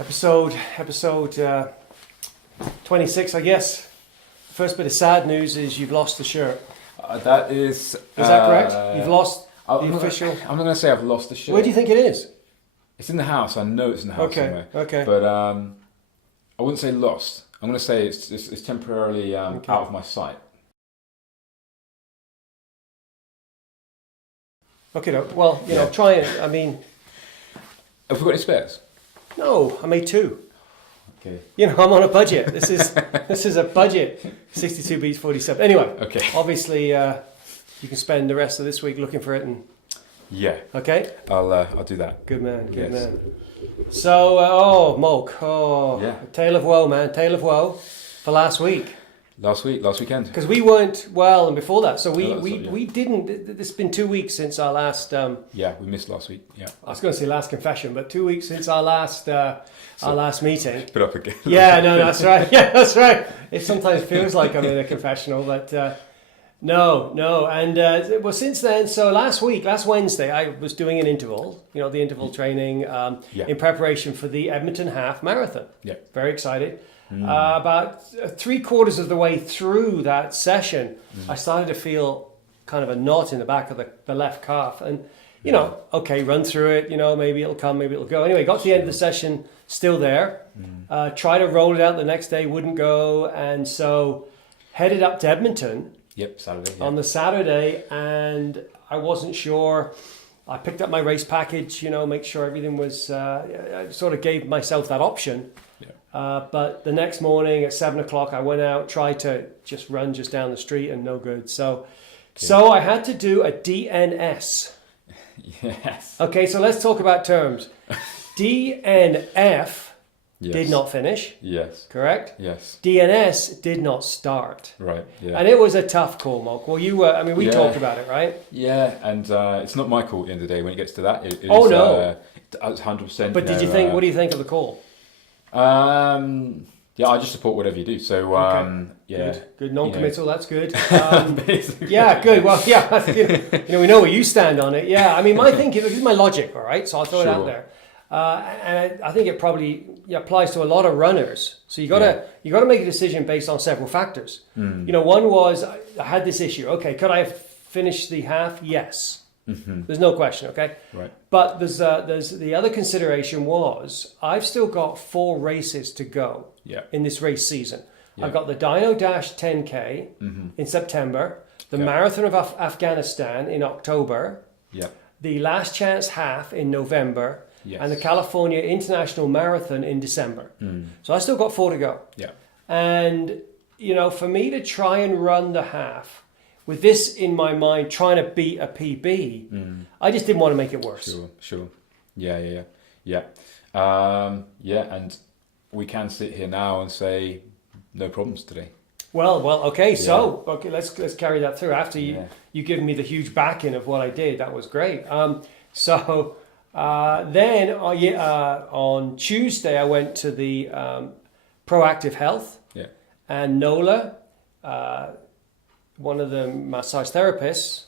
Episode 26, I guess. First bit of sad news is you've lost the shirt. That is... Is that correct? You've lost the official... I'm not going to say I've lost the shirt. Where do you think it is? It's in the house. I know it's in the house somewhere. Okay. But I wouldn't say lost. I'm going to say it's temporarily out of my sight. Okay, well, you know, try it. I mean... Have we got any spares? No, I made two. Okay. You know, I'm on a budget. This is a budget. 62 beats 47. Anyway. Okay. Obviously, you can spend the rest of this week looking for it. And yeah. Okay. I'll do that. Good man. Good man. So, Malc. Yeah. Tale of woe, man. Tale of woe for last week. Last weekend. Because we weren't well, and before that, so we didn't. It's been 2 weeks since our last. Yeah, we missed last week. Yeah. I was going to say last confession, but 2 weeks since our last meeting. Put up again. Yeah, no, that's right. Yeah, that's right. It sometimes feels like I'm in a confessional, but no. And well, since then, so last Wednesday, I was doing an interval. You know, the interval training in preparation for the Edmonton Half Marathon. Yeah. Very excited. About 3/4 of the way through that session, I started to feel kind of a knot in the back of the left calf. And, you know, okay, run through it, you know, maybe it'll come, maybe it'll go. Anyway, got to the end of the session, still there. Tried to roll it out the next day, wouldn't go. And so headed up to Edmonton. Yep, Saturday. On the Saturday, and I wasn't sure. I picked up my race package, you know, make sure everything was, I sort of gave myself that option. But the next morning at 7 o'clock, I went out, tried to just run just down the street, and no good. So I had to do a DNS. Yes. Okay, so let's talk about terms. DNF did not finish. Yes. Correct? Yes. DNS did not start. Right. Yeah. And it was a tough call, Malc. Well, you were. I mean, we talked about it, right? Yeah, and it's not my call at the end of the day when it gets to that. It's 100%. But did you think? What do you think of the call? Yeah, I just support whatever you do. So, yeah. Good non-committal, that's good. Yeah, good. Well, yeah, you know, we know where you stand on it. Yeah, I mean, my thinking, this is my logic, all right? So I'll throw it out there. And I think it probably applies to a lot of runners. So you got to make a decision based on several factors. You know, one was I had this issue. Okay, could I finish the half? Yes. There's no question, okay? Right. But there's the other consideration was I've still got 4 races to go in this race season. Yeah. I've got the Dino Dash 10K in September, the Marathon of Afghanistan in October, the Last Chance Half in November, and the California International Marathon in December. So I still got 4 to go. Yeah. And, you know, for me to try and run the half, with this in my mind, trying to beat a PB, I just didn't want to make it worse. Sure. Yeah. And we can sit here now and say no problems today. Well, okay. So, let's carry that through. After you give me the huge backing of what I did, that was great. Then on Tuesday, I went to the Proactive Health and NOLA. One of the massage therapists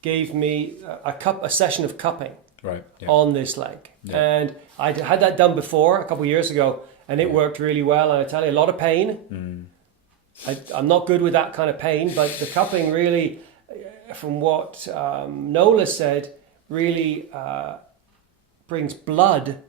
gave me a session of cupping on this leg. And I had that done before a couple of years ago, and it worked really well. And I tell you, a lot of pain. I'm not good with that kind of pain, but the cupping really, from what Nola said, really brings blood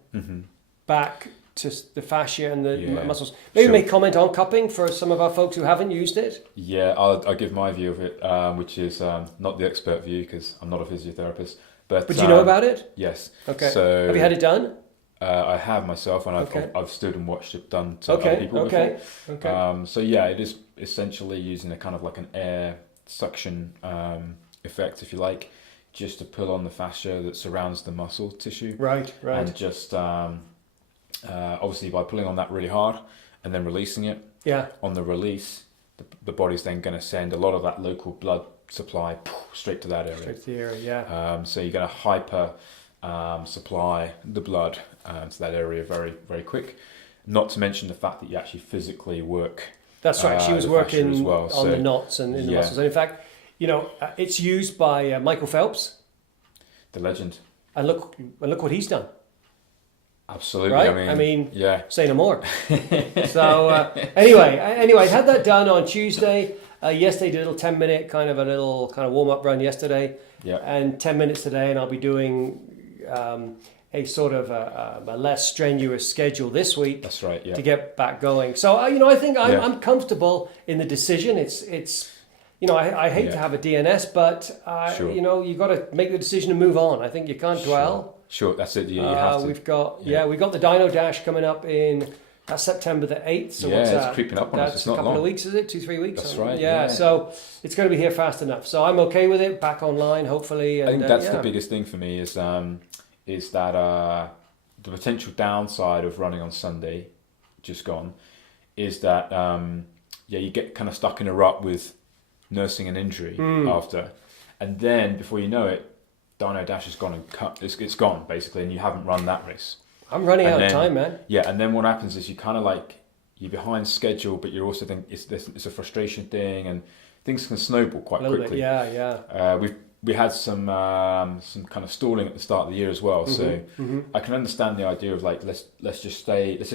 back to the fascia and the muscles. Maybe make comment on cupping for some of our folks who haven't used it. Yeah, I'll give my view of it, which is not the expert view because I'm not a physiotherapist. But do you know about it? Yes. Okay. So have you had it done? I have myself, and I've stood and watched it done to other people before. Okay. So yeah, it is essentially using a kind of like an air suction effect, if you like, just to pull on the fascia that surrounds the muscle tissue. Right. And just obviously by pulling on that really hard and then releasing it. Yeah. On the release, the body's then going to send a lot of that local blood supply straight to that area. Straight to the area, yeah. So you're going to hyper supply the blood to that area very, very quick. Not to mention the fact that you actually physically work. That's right. She was working on the knots and in the muscles. And in fact, you know, it's used by Michael Phelps, the legend. And look what he's done. Absolutely. Right? I mean, say no more. So anyway, I had that done on Tuesday. Yesterday, did a little 10-minute kind of warm-up run yesterday. Yeah. And 10 minutes today, and I'll be doing a sort of a less strenuous schedule this week. That's right. Yeah. To get back going. So I think I'm comfortable in the decision. It's I hate to have a DNS, but sure. You got to make the decision and move on. I think you can't dwell. Sure, that's it. You have to. We've got the Dino Dash coming up in September the 8th. So it's creeping up on us. It's not long. That's a couple of weeks, is it? 2-3 weeks? That's right. Yeah, so it's going to be here fast enough. So I'm okay with it. Back online, hopefully. And, I think that's the biggest thing for me is that the potential downside of running on Sunday, just gone, is that you get kind of stuck in a rut with nursing an injury after, and then before you know it, Dino Dash is gone and it's gone basically, and you haven't run that race. I'm running out of time, man. Yeah, and then what happens is you kind of you're behind schedule, but you're also thinking it's a frustration thing, and things can snowball quite quickly. We had some kind of stalling at the start of the year as well, so I can understand the idea of let's just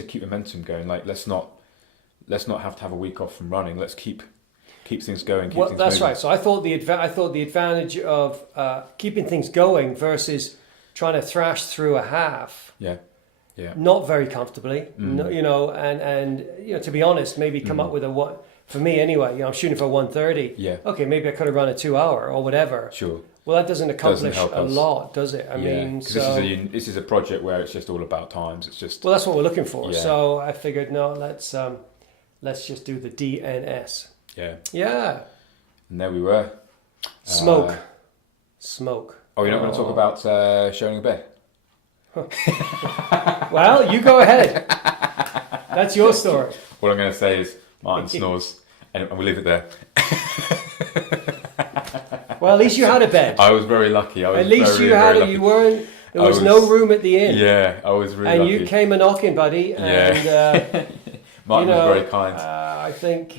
keep momentum going. Let's not have to have a week off from running. Let's keep things going. Keep things moving. Right. So I thought the advantage of keeping things going versus trying to thrash through a half. Yeah. Not very comfortably. No, and to be honest, maybe come up with a what. For me, anyway, I'm shooting for 1:30. Yeah. Okay, maybe I could have run a 2 hour or whatever. Sure. Well, that doesn't accomplish a lot, does it? I mean, because this is a project where it's just all about times. It's just. Well, that's what we're looking for. Yeah. So I figured, no, let's just do the DNS. Yeah. Yeah. And there we were. Smoke. Oh, you're not going to talk about showing a bear? Well, you go ahead. That's your story. What I'm going to say is Martin snores, and we'll leave it there. Well, at least you had a bed. I was very lucky. At least you had it. You weren't. There was no room at the inn. Yeah, I was really lucky. And you came a knocking, buddy. And Martin was very kind. I think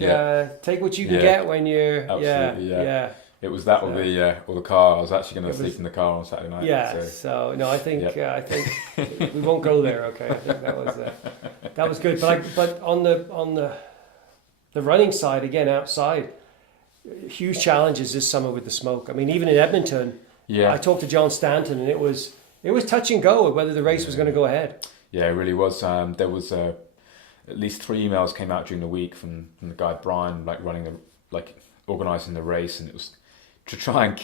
take what you can get when you're. Absolutely, yeah. It was that or the car. I was actually going to sleep in the car on Saturday night. Yeah. So no, I think we won't go there. Okay, I think that was good. But on the running side again, outside, huge challenges this summer with the smoke. I mean, even in Edmonton, I talked to John Stanton, and it was touch and go whether the race was going to go ahead. Yeah, it really was. There was at least 3 emails came out during the week from the guy Brian, organising the race, and it was to try and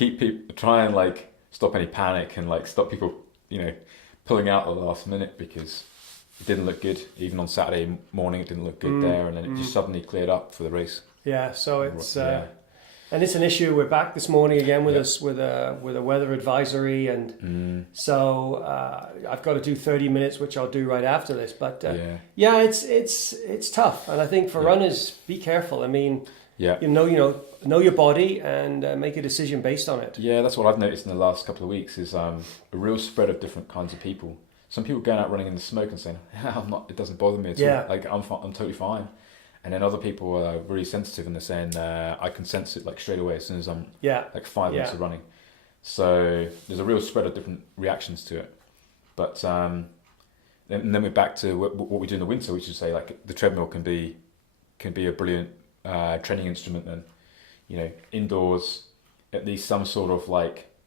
stop any panic and stop people pulling out at the last minute, because it didn't look good. Even on Saturday morning, it didn't look good there, and then it just suddenly cleared up for the race. Yeah, so it's and it's an issue. We're back this morning again with a weather advisory, and so I've got to do 30 minutes, which I'll do right after this. But it's tough, and I think for runners, be careful. I mean, know your body and make a decision based on it. Yeah, that's what I've noticed in the last couple of weeks is a real spread of different kinds of people. Some people going out running in the smoke and saying, it doesn't bother me at all. I'm totally fine. And then other people are really sensitive and they're saying, I can sense it straight away as soon as I'm 5 minutes of running. So there's a real spread of different reactions to it. But and then we're back to what we do in the winter, which is say the treadmill can be a brilliant training instrument. Then, indoors, at least some sort of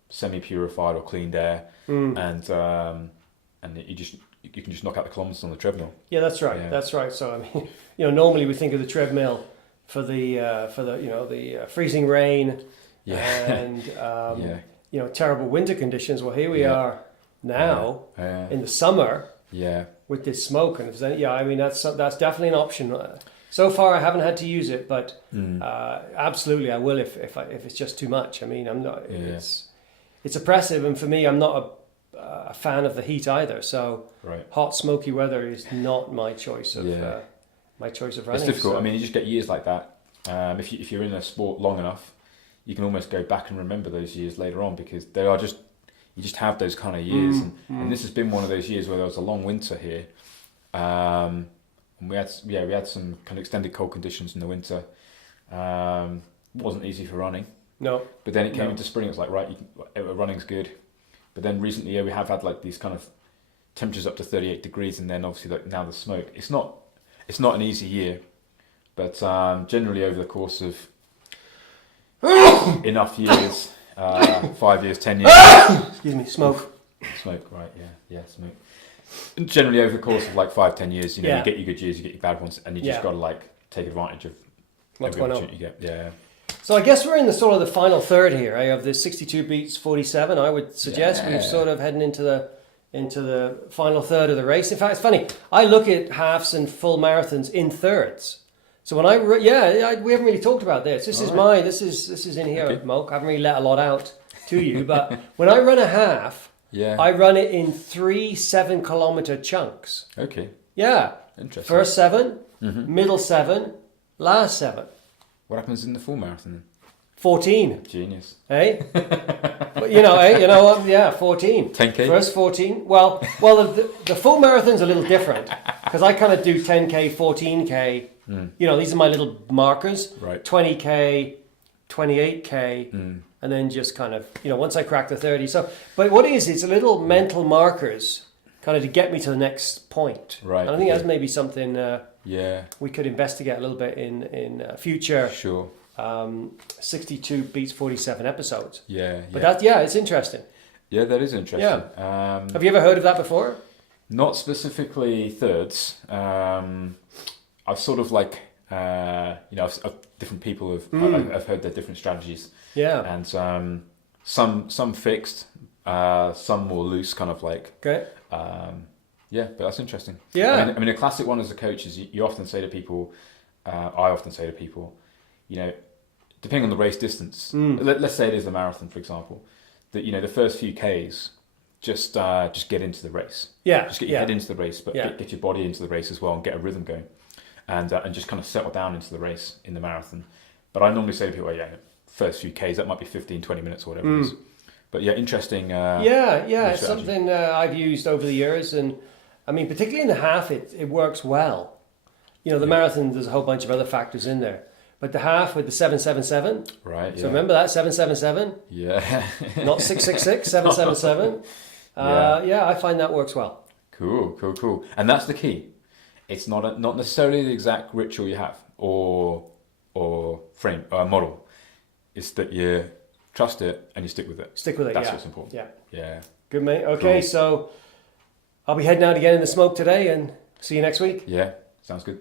semi-purified or cleaned air, and you can just knock out the kilometers on the treadmill. Yeah, that's right. Yeah. That's right. So I mean, normally we think of the treadmill for the freezing rain and terrible winter conditions. Well, here we are now in the summer with this smoke, and I mean that's definitely an option. So far, I haven't had to use it, but absolutely I will if it's just too much. I mean, I'm not. It's oppressive, and for me, I'm not a fan of the heat either. So hot, smoky weather is not my choice of running. It's difficult. I mean, you just get years like that. If you're in a sport long enough, you can almost go back and remember those years later on, because they are you just have those kind of years. And this has been one of those years where there was a long winter here. And we had some kind of extended cold conditions in the winter. It wasn't easy for running. No. But then it came into spring. It's running's good. But then recently, we have had these kind of temperatures up to 38 degrees, and then obviously like now the smoke. It's not an easy year, but generally over the course of enough years, 5 years, 10 years. Excuse me, smoke. Smoke, right? Yeah, smoke. And generally over the course of like 5-10 years, you get your good years, you get your bad ones, and you just got to like take advantage of every opportunity you get. Yeah. So I guess we're in the sort of the final third here. I have the 62 beats 47. I would suggest we're sort of heading into the final third of the race. In fact, it's funny. I look at halves and full marathons in thirds. So when we haven't really talked about this. This is in here, okay. Malc. I haven't really let a lot out to you, but when I run a half, I run it in 3 7-kilometer chunks. Okay. Yeah. Interesting. First 7, middle 7, last 7. What happens in the full marathon then? 14. Genius. Hey? You know what? Yeah, 14. 10K? First 14. Well, the full marathon's a little different because I kind of do 10K, 14K. These are my little markers. Right. 20K, 28K, and then just kind of, once I crack the 30. So, but what it's little mental markers kind of to get me to the next point. Right. And I think that's maybe something we could investigate a little bit in future. Sure. 62 beats 47 episodes. Yeah. But it's interesting. Yeah, that is interesting. Yeah. Have you ever heard of that before? Not specifically thirds. I've sort of like, different people I've heard their different strategies. Yeah. And some fixed, some more loose, kind of like. Okay. But that's interesting. Yeah. I mean, a classic one as a coach is you often say to people, I often say to people, depending on the race distance, let's say it is the marathon, for example, that, the first few Ks, just get into the race. Yeah. Just get your head into the race, but get your body into the race as well and get a rhythm going. And just kind of settle down into the race in the marathon. But I normally say to people, first few Ks, that might be 15, 20 minutes or whatever it is. But interesting. It's something I've used over the years. And I mean, particularly in the half, it works well. The marathon, there's a whole bunch of other factors in there. But the half with the 777. Right. So remember that, 777? Yeah. Not 666, 777. I find that works well. Cool. And that's the key. It's not necessarily the exact ritual you have or frame or model. It's that you trust it and you stick with it. That's what's important. Yeah. Good, mate. Okay, So I'll be heading out again in the smoke today and see you next week. Yeah, sounds good.